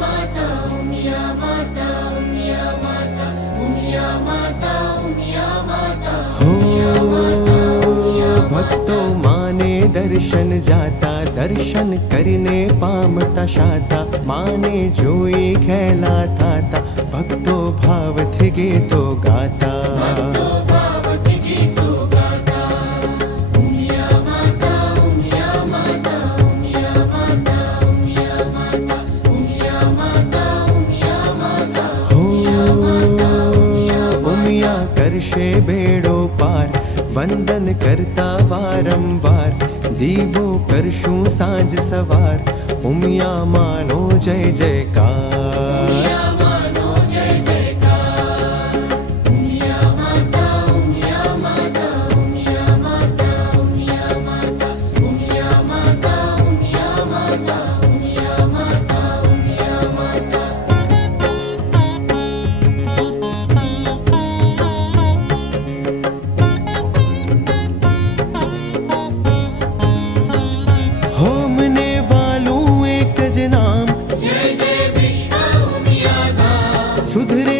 माता उमिया माता उमिया माता उमिया माता उमिया माता उमिया माता उमिया भक्तो माने दर्शन जाता दर्शन करने पामता शाता माने जोई खेला थाता भक्तो भाव थी गीतो गाता भक्तो भावति गीतो गाता उमिया माता उमिया माता उमिया माता उमिया माता उमिया माता उमिया माता उमिया माता उमिया उमिया करशे बेड़ो पार वंदन करता वारंवार दीवो करशूं सांज सवार उमिया मानो जय जयकार उमिया मानो जय जयकार उमिया माता उमिया माता उमिया माता उमिया माता उमिया माता उमिया माता उमिया माता उमिया माता होमने वालों एक ज नाम जय जय विश्व उमिया धाम सुधरे